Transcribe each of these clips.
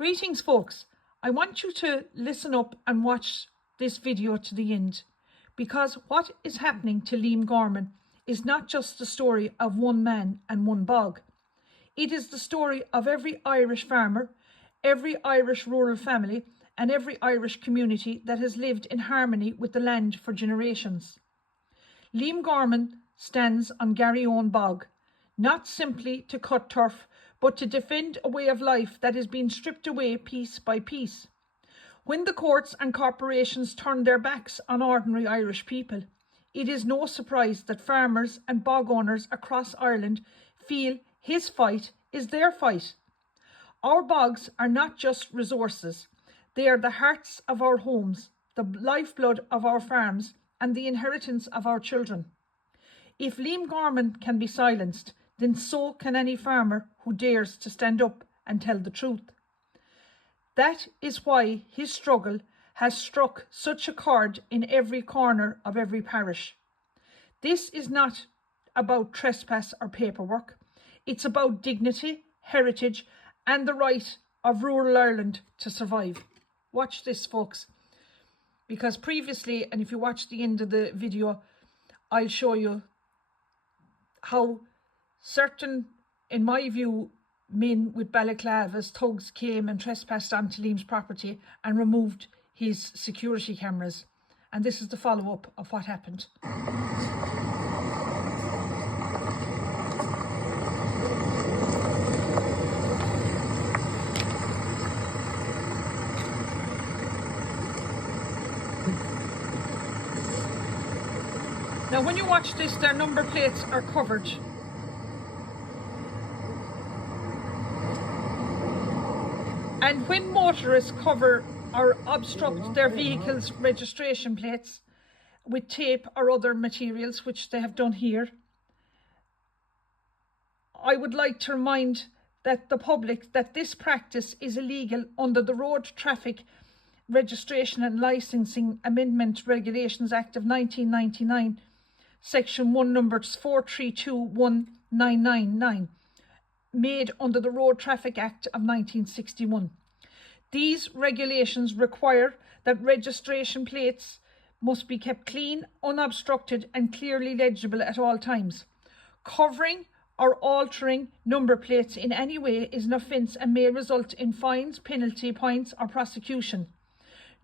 Greetings, folks. I want you to listen up and watch this video to the end, because what is happening to Liam Gorman is not just the story of one man and one bog. It is the story of every Irish farmer, every Irish rural family, and every Irish community that has lived in harmony with the land for generations. Liam Gorman stands on Garryowen Bog, not simply to cut turf, but to defend a way of life that is being stripped away piece by piece. When the courts and corporations turn their backs on ordinary Irish people, it is no surprise that farmers and bog owners across Ireland feel his fight is their fight. Our bogs are not just resources, they are the hearts of our homes, the lifeblood of our farms, and the inheritance of our children. If Liam Gorman can be silenced, then so can any farmer who dares to stand up and tell the truth. That is why his struggle has struck such a chord in every corner of every parish. This is not about trespass or paperwork. It's about dignity, heritage, and the right of rural Ireland to survive. Watch this, folks, because previously, and if you watch the end of the video, I'll show you how certain, in my view, men with balaclavas, thugs, came and trespassed onto Liam's property and removed his security cameras. And this is the follow-up of what happened. Now, when you watch this, their number plates are covered. And when motorists cover or obstruct their vehicles' registration plates with tape or other materials, which they have done here, I would like to remind the public that this practice is illegal under the Road Traffic Registration and Licensing Amendment Regulations Act of 1999, Section 1, numbers 4321999, made under the Road Traffic Act of 1961. These regulations require that registration plates must be kept clean, unobstructed, and clearly legible at all times. Covering or altering number plates in any way is an offence and may result in fines, penalty points, or prosecution.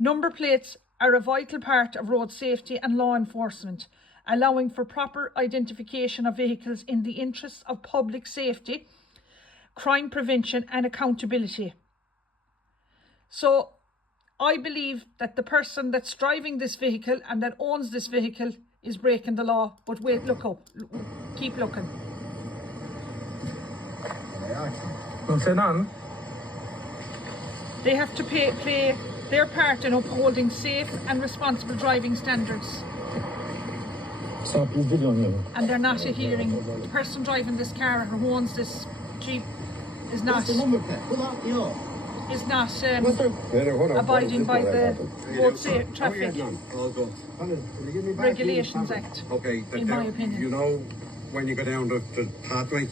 Number plates are a vital part of road safety and law enforcement, allowing for proper identification of vehicles in the interests of public safety, crime prevention, and accountability. So I believe that the person that's driving this vehicle and that owns this vehicle is breaking the law. But wait, look up, keep looking. They have to play their part in upholding safe and responsible driving standards. Stop this video now. And they're not adhering. The person driving this car who owns this Jeep is not abiding by the Road Traffic Regulations Act, okay, in my opinion. You know when you go down the pathway?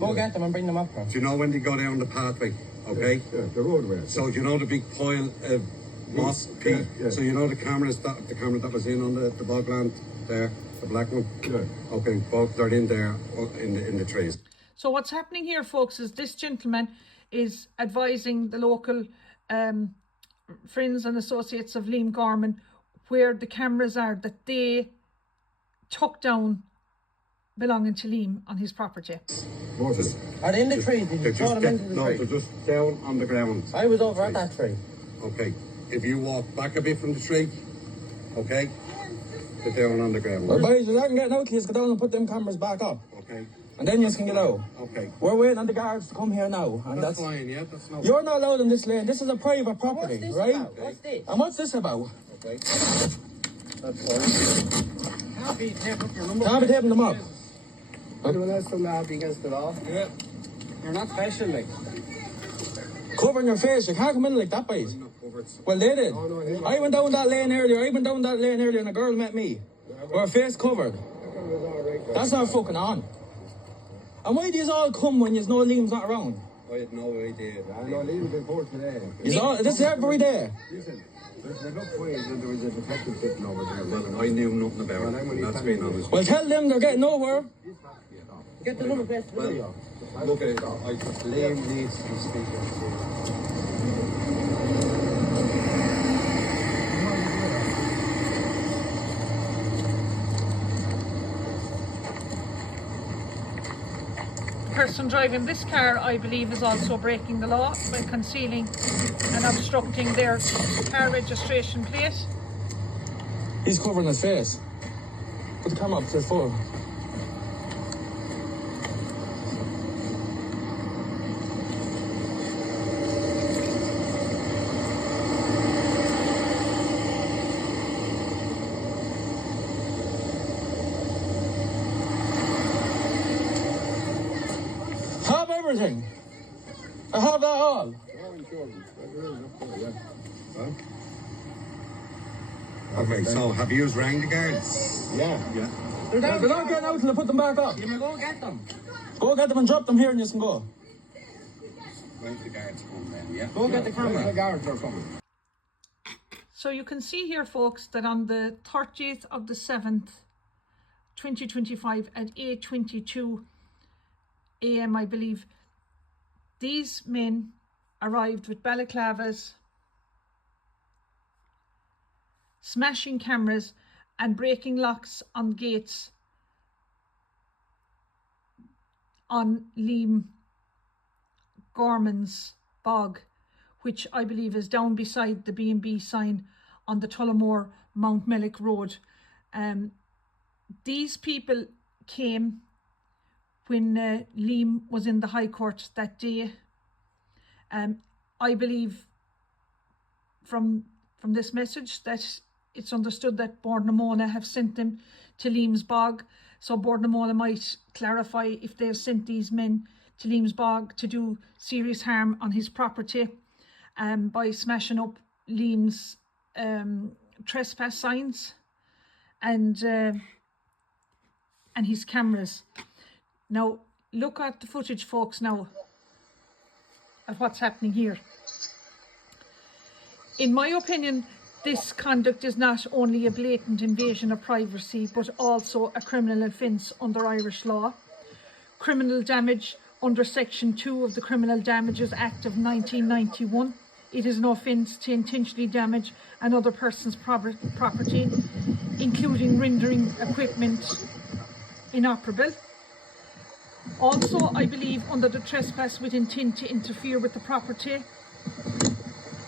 Go get them and bring them up. Do you know when they go down the pathway? Okay? Yeah, the roadway. So do you know the big pile of moss, peat? Yeah. So you know the camera that was in on the bogland there, the black one? Yeah. Okay, both they're in there in the trees. So what's happening here, folks, is this gentleman is advising the local friends and associates of Liam Gorman where the cameras are that they took down belonging to Liam on his property. Just, Are they in the tree? Did you throw them into the tree? No, they're just down on the ground. I was over at that tree. Okay, if you walk back a bit from the tree, okay, they're down on the ground. Well, boys, I can get out, please go down and put them cameras back up. Okay. And then you can get out. Okay. We're waiting on the guards to come here now. And that's fine, yeah, that's no. You're not allowed in this lane. This is a private property, What's this right? about? What's this? And what's this about? Okay. That's fine. Can't be taping up your number. Can't be taping them up. Anyone else from that be against the law? Yeah. You're not special, like. Covering your face. You can't come in like that, boys. Well, they did. Oh, no, I went down that lane earlier. and a girl met me. With her face covered. That's not fucking on. And why do you all come when there's no Liam's not around? I had no idea. I know Liam before today. This is every day. Listen, there's a look way that there was a detective sitting over there. Well, I knew nothing about it. That's being honest. Well, tell them they're getting nowhere. Get the number plate. Well, look at it. Liam needs to be speaking to you. The person driving this car, I believe, is also breaking the law by concealing and obstructing their car registration plate. He's covering his face. Put the camera up to his phone. Have everything. I have that all. Okay, so have you rang the guards? Yeah. Yeah. They're not getting out till I put them back up. You may go get them. Go get them and drop them here and you can go. Wait till the guards come then, yeah? Go get the camera. The guards are coming. So you can see here, folks, that on the 30th of the 7th, 2025 at 8:22 a.m, I believe, these men arrived with balaclavas, smashing cameras and breaking locks on gates on Liam Gorman's bog, which I believe is down beside the B&B sign on the Tullamore Mount Mellick Road. These people came when Liam was in the High Court that day. I believe from this message that it's understood that Bord na Móna have sent them to Liam's bog. So Bord na Móna might clarify if they've sent these men to Liam's bog to do serious harm on his property by smashing up Liam's trespass signs and his cameras. Now, look at the footage, folks, now, of what's happening here. In my opinion, this conduct is not only a blatant invasion of privacy, but also a criminal offence under Irish law. Criminal damage under Section 2 of the Criminal Damages Act of 1991. It is an offence to intentionally damage another person's property, including rendering equipment inoperable. Also, I believe under the trespass with intent to interfere with the property,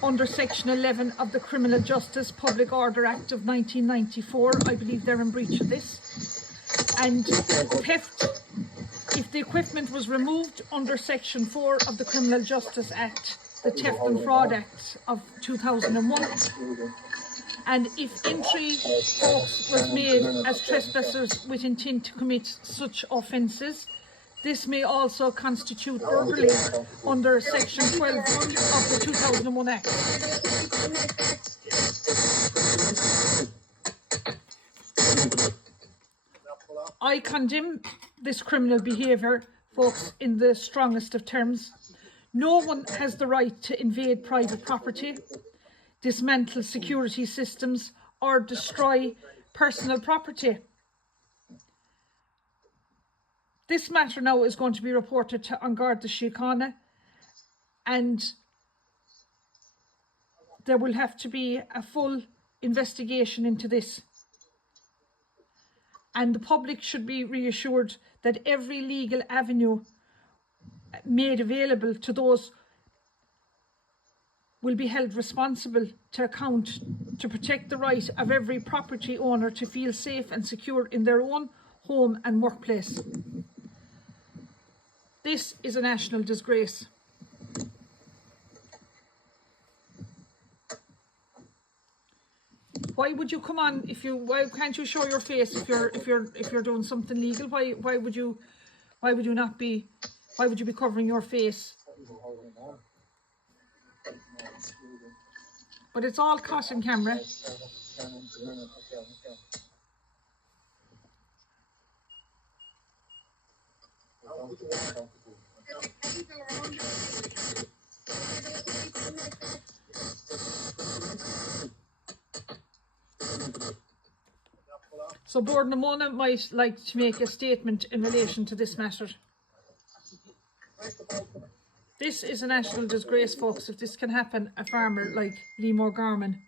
under Section 11 of the Criminal Justice Public Order Act of 1994, I believe they're in breach of this. And theft, if the equipment was removed under Section 4 of the Criminal Justice Act, the Theft and Fraud Act of 2001. And if entry, folks, was made as trespassers with intent to commit such offences, this may also constitute burglary under Section 12 of the 2001 Act. I condemn this criminal behaviour, folks, in the strongest of terms. No one has the right to invade private property, dismantle security systems, or destroy personal property. This matter now is going to be reported to An Garda Síochána, and there will have to be a full investigation into this. And the public should be reassured that every legal avenue made available to those will be held responsible to account to protect the right of every property owner to feel safe and secure in their own home and workplace. This is a national disgrace. Why would you come on why can't you show your face if you're doing something legal? Why would you be covering your face? But it's all caught on camera. So Borden and Mona might like to make a statement in relation to this matter. This is a national disgrace, folks. If this can happen, a farmer like Liam Gorman